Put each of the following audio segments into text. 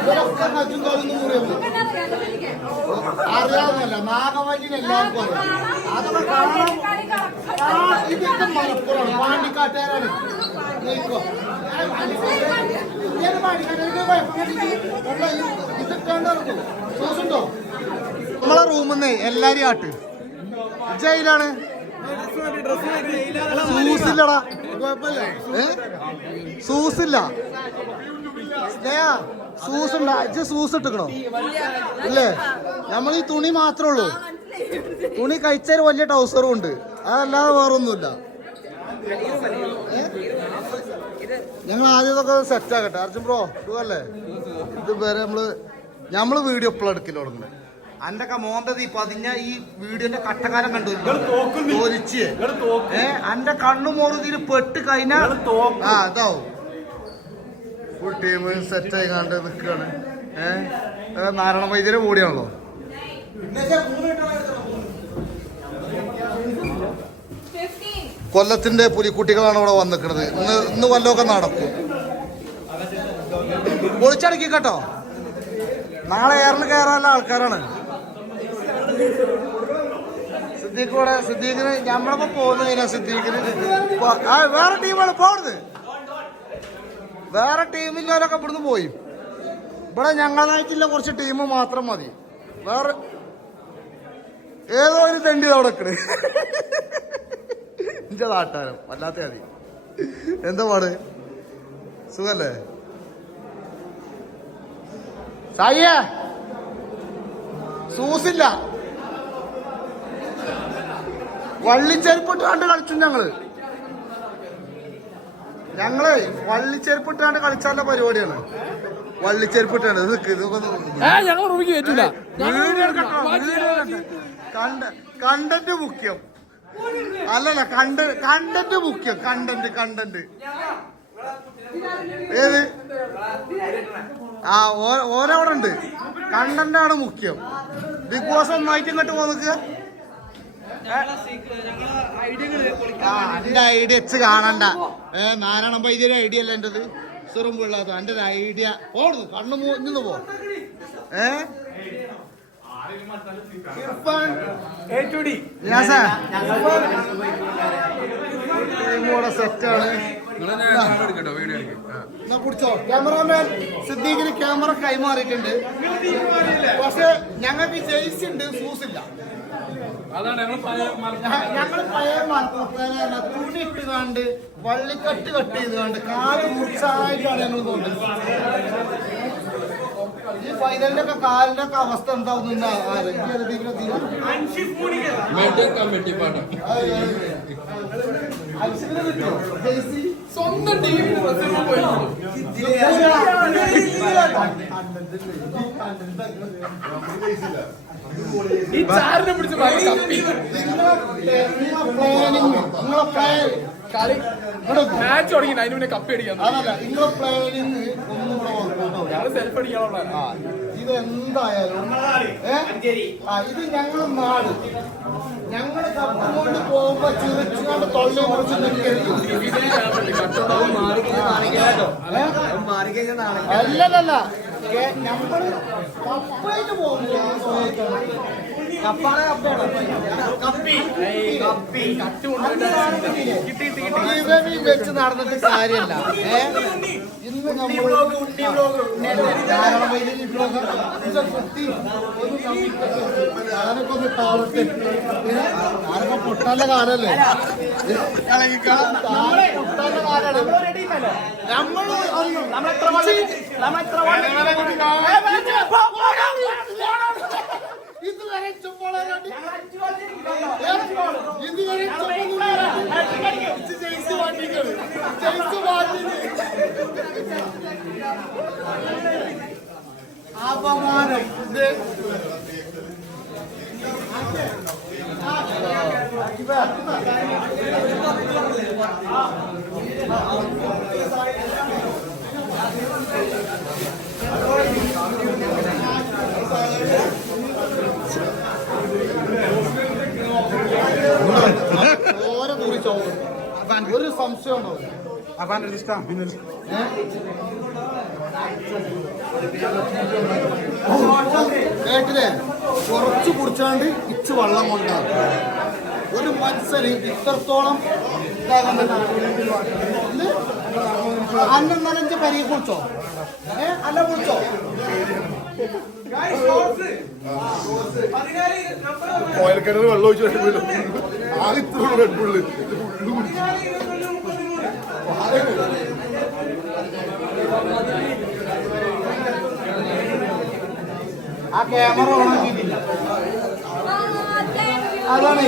ഇവരൊക്കെ കച്ചും കാലൊന്നും മുറിയുള്ളൂ അറിയാവുന്നല്ല നാഗവല്ലിന് എല്ലാവർക്കും അറിയാം അതൊക്കെ കാണാൻ ഇതൊക്കെ മലപ്പുറമാണ് പാണ്ടിക്കാട്ടുകാരാണ് ഇത് കണ്ടിറക്കും സൂസുണ്ടോ നമ്മളെ റൂമിന്ന് എല്ലാരും ആട്ട് ജയിലാണ് സൂസില്ലടാ സൂസില്ല സൂസ് ഉണ്ടോ അച്ഛൻ സൂസ് ഇട്ടിക്കണോ ഇല്ലേ നമ്മൾ ഈ തുണി മാത്രമേ ഉള്ളൂ തുണി കഴിച്ചാൽ വലിയ ട്രൗസറും ഉണ്ട് അതല്ലാതെ വേറൊന്നുമില്ല ഞങ്ങൾ ആദ്യമൊക്കെ സെറ്റ് ആക്കട്ടെ അർജുൻ ബ്രോ സുഖല്ലേ ഇത് വരെ നമ്മള് വീഡിയോ എപ്പോഴും എടുക്കില്ല തുടങ്ങുന്നത് അന്റെ മോന്തത് പതിഞ്ഞ ഈ വീഡിയോന്റെ കട്ടക്കാലം കണ്ടു തോലിച്ച് അന്റെ കണ്ണു മോറുതിൽ പെട്ട് കഴിഞ്ഞാൽ ആ ഇതാവും ഫുൾ ടീം സെറ്റായി കണ്ട് നിൽക്കുകയാണ് നാരായണ വൈദ്യരെ കൂടിയാണല്ലോ കൊല്ലത്തിന്റെ പുലിക്കുട്ടികളാണ് ഇവിടെ വന്നിക്കുന്നത് ഇന്ന് വല്ലതൊക്കെ നടക്കും പൊളിച്ചടക്കി കേട്ടോ നാളെ ഏറിന് കയറാനുള്ള ആൾക്കാരാണ് സിദ്ദീഖിന് ഞമ്മളൊക്കെ പോകുന്നു കഴിഞ്ഞാൽ സിദ്ദീഖിന് വേറെ ടീമാണ് പോകുന്നത് വേറെ ടീമില്ലവരൊക്കെ ഇവിടുന്ന് പോയി ഇവിടെ ഞങ്ങളതായിട്ടില്ല കുറച്ച് ടീം മാത്രം മതി വേറെ ഏതോ ഒരു തെണ്ടി അവിടെ എന്റെ നാട്ടാരം വല്ലാത്ത മതി എന്താ പാട് സുഖല്ലേ സായിയേ സൂസില്ല വള്ളിച്ചെരുപ്പിട്ടാണ്ട് കളിച്ചു ഞങ്ങള് വള്ളിച്ചെരുപ്പിട്ടാണ്ട് കളിച്ചാലുള്ള പരിപാടിയാണ് വള്ളിച്ചെരുപ്പിട്ടാണ് കണ്ടന്റ് മുഖ്യം അല്ലല്ല കണ്ടന്റ് മുഖ്യം കണ്ടന്റ് ഏത് ആ ഓരവിടെ ഉണ്ട് കണ്ടന്റാണ് മുഖ്യം ബിഗ് ബോസ് ഒന്നായിട്ട് ഇങ്ങോട്ട് പോന്നിക്കുക എന്റെ ഐഡിയ വെച്ച് കാണണ്ട നാരായണ വൈദ്യൊരു ഐഡിയ അല്ല എന്റത് സുറും പിള്ളാത്ത എന്റെ ഒരു ഐഡിയ ഓടുന്നു കണ്ണു മൂന്ന് പോ സെറ്റാണ് കുടിച്ചോ ക്യാമറാമാൻ സിദ്ദീഖിന് ക്യാമറ കൈമാറിയിട്ടുണ്ട് പക്ഷെ ഞങ്ങൾക്ക് ജെയ്സി ഉണ്ട് സൂസില്ല ഞങ്ങൾ പഴയ തുണി ഇട്ടുകാണ്ട് വള്ളിക്കട്ട് കട്ട് ചെയ്തുകൊണ്ട് കാല് മുറിച്ചായിട്ടാണ് ഞങ്ങൾ തോന്നുന്നത് ഈ ഫൈനലിന്റെ ഒക്കെ കാലിന്റെ ഒക്കെ അവസ്ഥ എന്താവുന്ന സ്വന്തം ഈ ചാറിനെ പിടിച്ച് മാച്ച് തുടങ്ങി അതിന് മുന്നേ കപ്പ് അടിക്കാൻ സെൽഫ് അടിക്കാനുള്ള ഇത് എന്തായാലും ഇത് ഞങ്ങൾ നാട് ഞങ്ങൾ കപ്പ് കൊണ്ട് പോകുമ്പോ ചിരിച്ചുകൊണ്ട് തൊള്ളി മുറിച്ച് അല്ലല്ല നമ്മള് കപ്പായിട്ട് പോകുമ്പോ വെച്ച് നടന്നിട്ട് കാര്യമല്ല ഇന്ന് നമ്മൾ ഞാനൊക്കെ ഒന്ന് താഴത്തെ ഞാനൊക്കെ പൊട്ടാന്റെ കാലല്ലേ പൊട്ടാന്റെ കാലാണ് ഇതുവരെ അപമാനം ഓരോ കുറിച്ചോ ഒരു സംശയം ഉണ്ടോ കേട്ടില്ലേ? കുറച്ച് കുടിച്ചാണ്ട് ഇച്ച് വെള്ളം കൊണ്ടാണ് ഒരു മത്സരം ഇത്രത്തോളം ഇതാകാൻ പറ്റും. അന്നഞ്ച് പരിയെ കുളിച്ചോ? അല്ല കുളിച്ചോ? കോയൽക്കിണർ വെള്ളം ഒഴിച്ചു ആകെ ഇത്ര റെഡ് ബുള്ള് ആ ക്യാമറ ഓണാക്കിയിട്ടില്ല. അതാണ്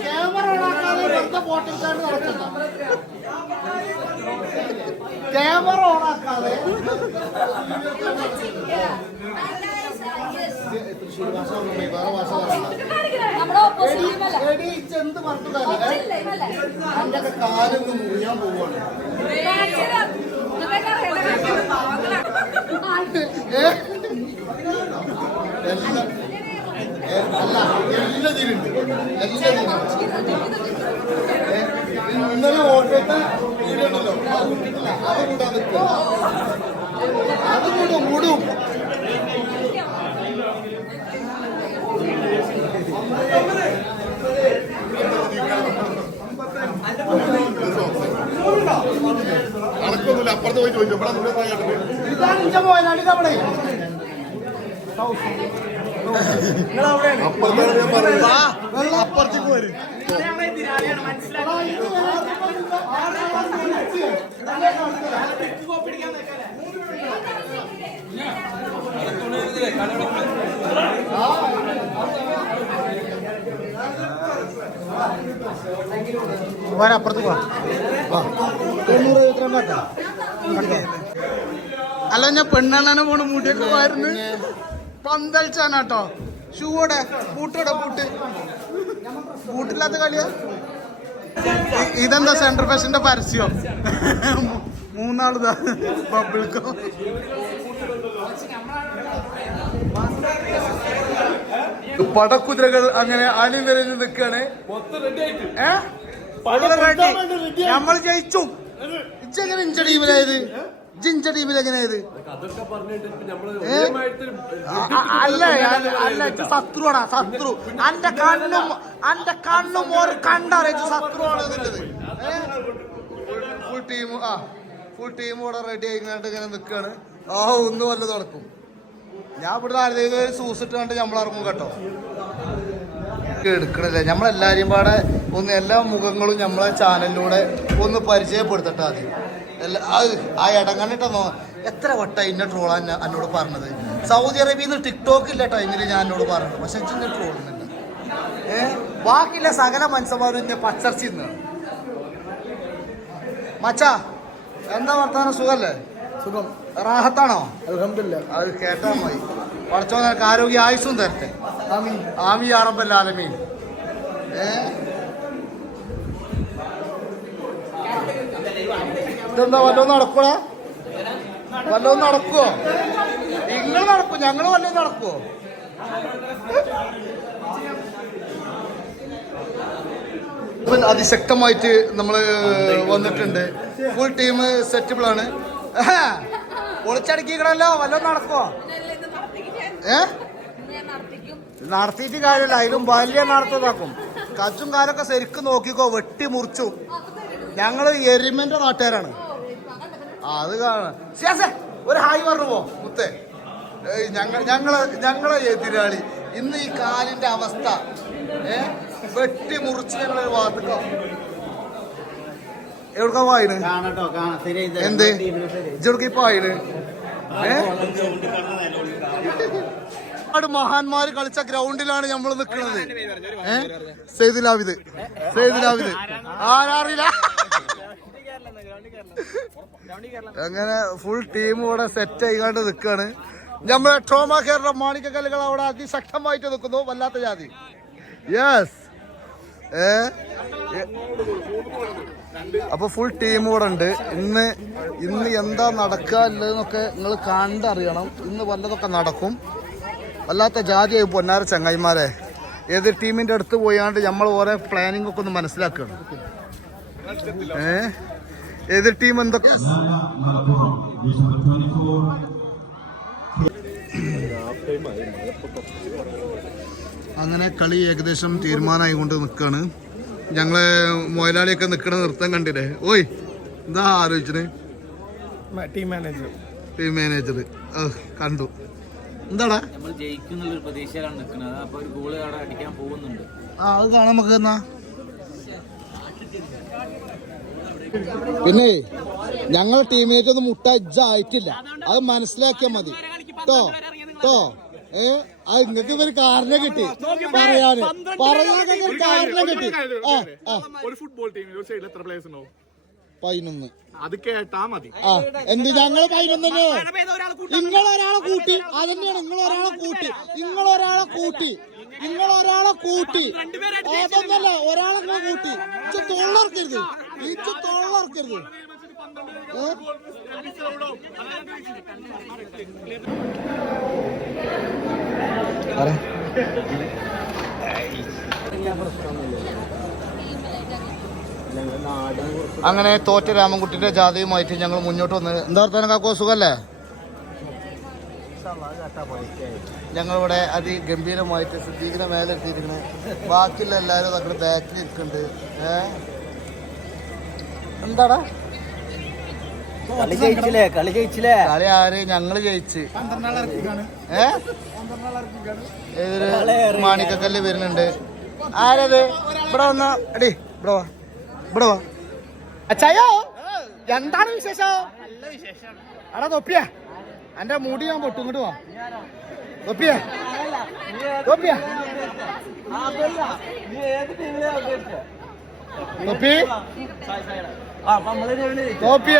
ക്യാമറ ഓണാക്കാതെ വെറുതെ ബോട്ടിൽക്കാരൻ നടക്കണ്ട. ക്യാമറ ഓണാക്കാതെ തൃശ്ശൂർ ഭാഷ വേറെ ഭാഷ എന്ത് പറഞ്ഞാലേ എന്റെ കാലൊന്ന് മുറിയാൻ പോവാണ്. എല്ലാത്തിനുണ്ട് ഇന്നലെ ഓട്ടത്തെ വീടുണ്ടല്ലോ അത് കൂടെ മൂടും. അടക്കൊന്നുമില്ല അപ്പുറത്ത് പോയി ചോദിച്ചു ഇതാണ് ഇഞ്ച പോയാൽ ഇതവിടെ അപ്പുറത്തേക്ക് വരും. അപ്പുറത്ത് പോവാം. 92 അല്ല ഞാൻ പെണ്ണെണ്ണാനെ പോണ മുടിയൊക്കെ വാരുന്നു പന്തളിച്ചാനാട്ടോ. ഷൂടെ പൂട്ടോടെ പൂട്ടില്ലാത്ത കളിയാ. ഇതെന്താ സെൻട്രൽ ഫാഷന്റെ പരസ്യം? മൂന്നാളിതാ ബബിൾക്കോ. പടക്കുതിരകൾ അങ്ങനെ അണിനിരഞ്ഞ് നിൽക്കാണ്. നമ്മൾ ജയിച്ചു. ഇജ്ജെങ്ങനെ ഇഞ്ച ടീമിലായത്? ജിഞ്ച ടീമിൽ എങ്ങനെയായത്? അല്ല ശത്രുവാണ്. ശത്രു അന്റെ കണ്ണും ഒരു കണ്ടറിയിച്ചു ശത്രുവാണ് എന്നുള്ളത്. ഫുൾ ടീം ഇവിടെ റെഡി ആയിക്കാണ്ട് ഇങ്ങനെ നിൽക്കാണ്. ഒന്ന് വല്ലതും നടക്കും. ഞാൻ ഇവിടെ ആരുടെയും സൂസിട്ട് കണ്ട് നമ്മളിറങ്ങും കേട്ടോ. എടുക്കണില്ല. നമ്മളെല്ലാവരും പാടെ ഒന്ന് എല്ലാ മുഖങ്ങളും നമ്മളെ ചാനലിലൂടെ ഒന്ന് പരിചയപ്പെടുത്തട്ടെ. ആദ്യം ആ ഇടങ്ങണിട്ടെന്നോ എത്ര വട്ടം ഇന്ന ട്രോളാണ് എന്നോട് പറഞ്ഞത്. സൗദി അറേബ്യയിൽ നിന്ന് ടിക്ടോക്ക് ഇല്ല ടൈമിൽ ഞാൻ എന്നോട് പറഞ്ഞത്. പക്ഷെ ഇന്നെ ട്രോളുന്നില്ല. ബാക്കിയുള്ള സകല മനുഷ്യന്മാരും ഇന്നെ പച്ചർച്ചി നിന്നാണ്. മച്ചാ എന്താ വർത്താനം? സുഖല്ലേ? സുഖം. റാഹത്താണോ? അൽഹംദുലില്ലാ. അത് കേട്ടാ മതി. പഠിച്ചോ നിനക്ക് ആരോഗ്യ ആയുസ്സും തരട്ടെ. ആമീൻ യാ റബ്ബൽ ആലമീൻ. ഇതെന്താ വല്ലതും നടക്കൂടാ? വല്ലതും നടക്കുവോ? നിങ്ങൾ നടക്കും, ഞങ്ങൾ വല്ലതും നടക്കുവോ? അതിശക്തമായിട്ട് നമ്മള് വന്നിട്ടുണ്ട്. ഫുൾ ടീം സെറ്റബിളാണ്. പൊളിച്ചടക്കിക്കണല്ലോ. വല്ലതും നടക്കുവോ? നടത്തിയിട്ട് കാര്യമില്ല. അതിലും വലിയ നടത്തതാക്കും. കച്ചും കാലൊക്കെ ശരിക്കും നോക്കിക്കോ. വെട്ടി മുറിച്ചു. ഞങ്ങള് എരിമന്റെ നാട്ടുകാരാണ്. അത് കാണാം. ഒരു ഹായ് പറഞ്ഞു പോ മുത്തേ. ഞങ്ങളെ എതിരാളി ഇന്ന് ഈ കാലിന്റെ അവസ്ഥ വെട്ടി മുറിച്ച് ഞങ്ങളൊരു ഭാഗത്തേക്കോ. എവിടുക്കാ പോയിന്? എന്ത് ഇജെടുക്ക ഇപ്പൊ ആയിന്? ഒരുപാട് മഹാന്മാര് കളിച്ച ഗ്രൗണ്ടിലാണ് നമ്മൾ നിൽക്കുന്നത്. സെയ്ദുലാവിദ് ആരറിയില്ല. അങ്ങനെ ഫുൾ ടീം ഇവിടെ സെറ്റ് ആയിക്കാണ്ട് നിൽക്കാണ്. നമ്മളെ ട്രോമ കേരള മാണിക്കക്കല്ലുകൾ അവിടെ അതിശക്തമായിട്ട് നിൽക്കുന്നു. വല്ലാത്ത ജാതി. യെസ്. അപ്പൊ ഫുൾ ടീം ഇവിടെ ഉണ്ട്. ഇന്ന് എന്താ നടക്കുക എന്നൊക്കെ നിങ്ങൾ കണ്ടറിയണം. ഇന്ന് വല്ലതൊക്കെ നടക്കും. വല്ലാത്ത ജാതിയായി പൊന്നാര ചങ്ങായിമാരെ. ഏത് ടീമിന്റെ അടുത്ത് പോയാണ്ട് നമ്മൾ ഓരോ പ്ലാനിങ് ഒക്കെ ഒന്ന് മനസ്സിലാക്കുകയാണ്. എതിർ ടീം എന്തൊക്കെ അങ്ങനെ കളി ഏകദേശം തീരുമാനമായി കൊണ്ട് നിൽക്കാണ്. ഞങ്ങള് മൊയലാളിയൊക്കെ നിൽക്കണ നൃത്തം കണ്ടില്ലേ? ഓയ് എന്താ ആലോചിച്ചത്? ടീം മാനേജർ കണ്ടു. എന്താടാ നമ്മൾ ജയിക്കുന്നുള്ളൊരു പ്രതീക്ഷയിലാണ് നിൽക്കുന്നത്. അപ്പൊ ഒരു ഗോള് അവിടെ അടിക്കാൻ പോകുന്നുണ്ട്. അത് കാണാൻ നമുക്ക് എന്നാ. പിന്നെ ഞങ്ങളെ ടീമിലേക്ക് ഒന്നും മുട്ട ആയിട്ടില്ല, അത് മനസ്സിലാക്കിയാൽ മതി കേട്ടോ കേട്ടോ. അത് നിങ്ങൾക്ക് ഇവര് കാരണം കിട്ടി പറയാന് കാരണം കിട്ടി. ഒരു ഫുട്ബോൾ ടീമിൽ ഒരു സൈഡിൽ എത്ര പ്ലേയേഴ്സ് ഉണ്ടാവും? 11. അത് കേട്ടാ മതി. എന്ത് ഞങ്ങള് 11? നിങ്ങളൊരാളെ കൂട്ടി, അതന്നെയാണ് നിങ്ങളൊരാളെ കൂട്ടി അതൊന്നല്ല, ഒരാളെ കൂട്ടി. തൊള്ളർക്കരുത് അങ്ങനെ തോറ്റ രാമൻകുട്ടിന്റെ ജാഥയുമായിട്ട് ഞങ്ങൾ മുന്നോട്ട് വന്ന്. എന്താ വർത്താനം കാക്കോ, സുഖല്ലേ? ഞങ്ങളിവിടെ അതിഗംഭീരമായിട്ട് സിദ്ദീഖിനെ മേലെ എത്തിയിരിക്കണേ. ബാക്കിയുള്ള എല്ലാവരും നമ്മുടെ ബാക്കിൽ ഇരിക്കുന്നുണ്ട്. എന്താടാ കളി ആര്? ഞങ്ങള് ജയിച്ച്. ഏതൊരു മാണിക്കക്കല്ല് വരുന്നുണ്ട്. ആരത്? ഇവിടെ വന്ന എടി, ഇവിടെ വാ. അച്ചായോ, എന്താണ് വിശേഷം? എടാ തൊപ്പിയ, എന്റെ മുടി ഞാൻ പൊട്ടും. ഇങ്ങോട്ട് വാ തൊപ്പിയ. തൊപ്പി തൊപ്പിയ.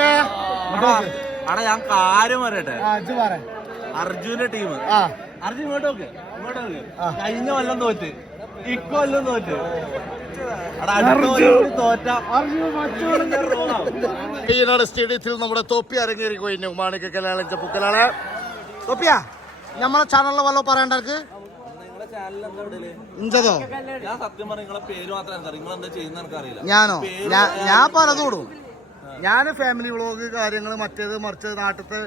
അവിടെ ഞാൻ കാര്യം പറയട്ടെ. അർജുന്റെ ടീം അർജുൻ ഇങ്ങോട്ട് നോക്ക്. കഴിഞ്ഞ കൊല്ലം തോറ്റ്, ഇക്കൊല്ലം തോറ്റ്. സ്റ്റേഡിയത്തിൽ നമ്മുടെ തൊപ്പി അരങ്ങേറി കഴിഞ്ഞു. മാണിക്കക്കലാളെ പുക്കലാളെ തൊപ്പിയ. നമ്മളെ ചാനലിലെ വല്ലോ പറയണ്ടവർക്ക് ഇഞ്ചതോ? ഞാനോ? ഞാൻ പലതോടും. ഞാൻ ഫാമിലി വ്ളോഗ് കാര്യങ്ങൾ മറ്റേത് മറിച്ചത് നാട്ടിലത്തെ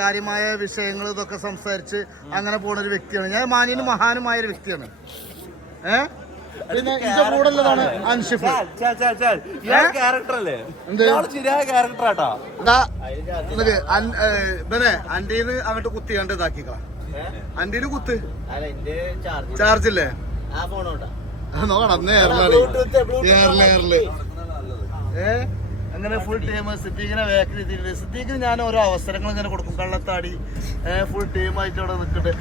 കാര്യമായ വിഷയങ്ങൾ ഇതൊക്കെ സംസാരിച്ച് അങ്ങനെ പോണ ഒരു വ്യക്തിയാണ് ഞാൻ. മാന്യനും മഹാനുമായ ഒരു വ്യക്തിയാണ്. പിന്നെ ഇതിന്റെ കൂടെ ഉള്ളതാണ് അൻഷിഫ്. അന്റീന്ന് അങ്ങോട്ട് കുത്തി കണ്ട് ഇതാക്കിക്കളാ. അന്റീന് കുത്ത് ചാർജില്ലേ? നോക്കണം നേരില്. അങ്ങനെ ഫുൾ ടീം സിദ്ദീഖിനെ വേക്കിൽ എത്തിയിട്ടുണ്ട്. സിദ്ദീഖിന് ഞാൻ ഓരോ അവസരങ്ങൾ ഇങ്ങനെ കൊടുക്കും. കള്ളത്താടി ഫുൾ ടീമായിട്ട് അവിടെ നിൽക്കട്ടെ.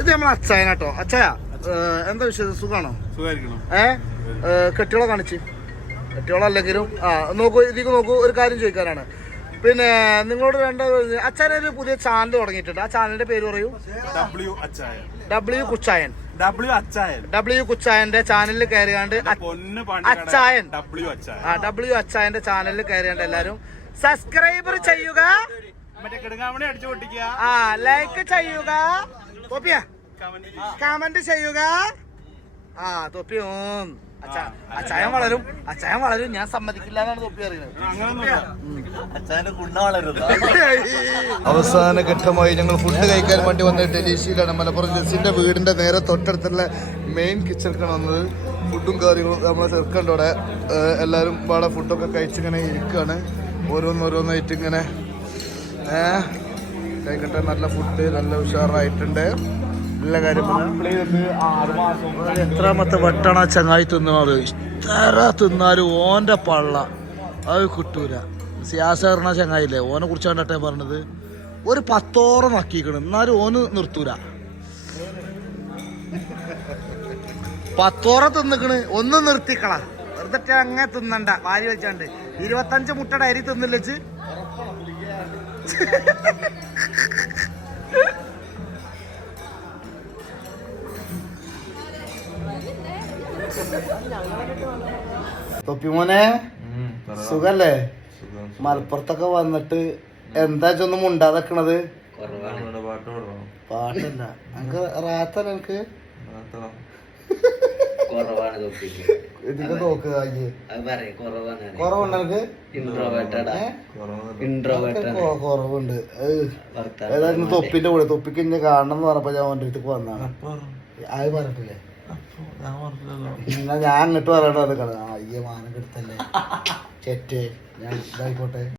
ഇത് നമ്മളെ അച്ചായനാട്ടോ. അച്ചായ എന്താ വിഷയം? സുഖാണോ? കെട്ടിയോളെ കാണിച്ച്. കെട്ടിയോളല്ലെങ്കിലും നോക്കൂ, ഇതിക്ക് നോക്കൂ. ഒരു കാര്യം ചോദിക്കാനാണ്. പിന്നെ നിങ്ങളോട് വേണ്ട, അച്ചായനൊരു പുതിയ ചാനൽ തുടങ്ങിയിട്ടുണ്ട്. ആ ചാനലിന്റെ പേര് പറയൂ. ഡബ്ല്യു കുച്ചായന്റെ ചാനലിൽ കയറിയാണ്ട് ഡബ്ല്യു അച്ചായന്റെ ചാനലിൽ കയറിയാണ്ട് എല്ലാരും സബ്സ്ക്രൈബർ ചെയ്യുക, ലൈക്ക് ചെയ്യുക, കമന്റ് ചെയ്യുക. തൊപ്പി അച്ചായൻ വളരും ഞാൻ സമ്മതിക്കില്ല എന്നാണ് തൊപ്പി അറിയുന്നത്. അവസാന ഘട്ടമായി ഞങ്ങൾ ഫുഡ് കഴിക്കാൻ വേണ്ടി വന്നത് ഡൽഹിയിലാണ്. മലപ്പുറം ജെസ്സിന്റെ വീടിന്റെ നേരെ തൊട്ടടുത്തുള്ള മെയിൻ കിച്ചണിക്കാണ് വന്നത്. ഫുഡും കാര്യങ്ങളും നമ്മളെ ചെറുക്കൻ്റെ അവിടെ എല്ലാവരും ഇവിടെ ഫുഡൊക്കെ കഴിച്ചിങ്ങനെ ഇരിക്കുകയാണ്. ഓരോന്നായിട്ട് ഇങ്ങനെ കഴിക്കട്ടെ. നല്ല ഫുഡ്, നല്ല ഉഷാറായിട്ടുണ്ട്. നല്ല കാര്യം. എത്രാമത്തെ വട്ടാണ് ആ ചങ്ങായി തിന്നാറ്? ഇത്ര തിന്നാലും ഓൻ്റെ പള്ള അത് കിട്ടൂല. സിയാസറിന ചങ്ങായില്ലേ, ഓനെ കുറിച്ചാണ് കേട്ടെ പറഞ്ഞത്. ഒരു 10 നക്കിക്കണം, എന്നാലും ഓന് നിർത്തൂല. 10 തിന്നിക്കണ്, ഒന്നും നിർത്തിക്കള. വെറുതെ അങ്ങനെ തിന്നണ്ട, വാരി വെച്ചാണ്ട്. 25 മുട്ടയുടെ അരി തിന്നില്ല വെച്ച്. തൊപ്പിമോനെ സുഖല്ലേ? മലപ്പുറത്തൊക്കെ വന്നിട്ട് എന്താ ഒന്നും മുണ്ടാതെക്കണത്? പാട്ടല്ല എനിക്ക് റാത്തല്ല. എനിക്ക് ഇതിന്റെ നോക്ക് അയ്യേ കുറവുണ്ട് എനിക്ക് കുറവുണ്ട് ഏതായാലും തൊപ്പിന്റെ കൂടെ തൊപ്പിക്ക് ഇന്നെ കാണണം എന്ന് പറഞ്ഞപ്പോ ഞാൻ ഓൻ്റെ അടുത്തേക്ക് വന്നാണ് അത് പറഞ്ഞിട്ടില്ലേ എന്നാ ഞാൻ അങ്ങോട്ട് പറയണത് അയ്യ മാനം കെടുത്തല്ലേ ചെറ്റ് ഞാൻ ഇതായിക്കോട്ടെ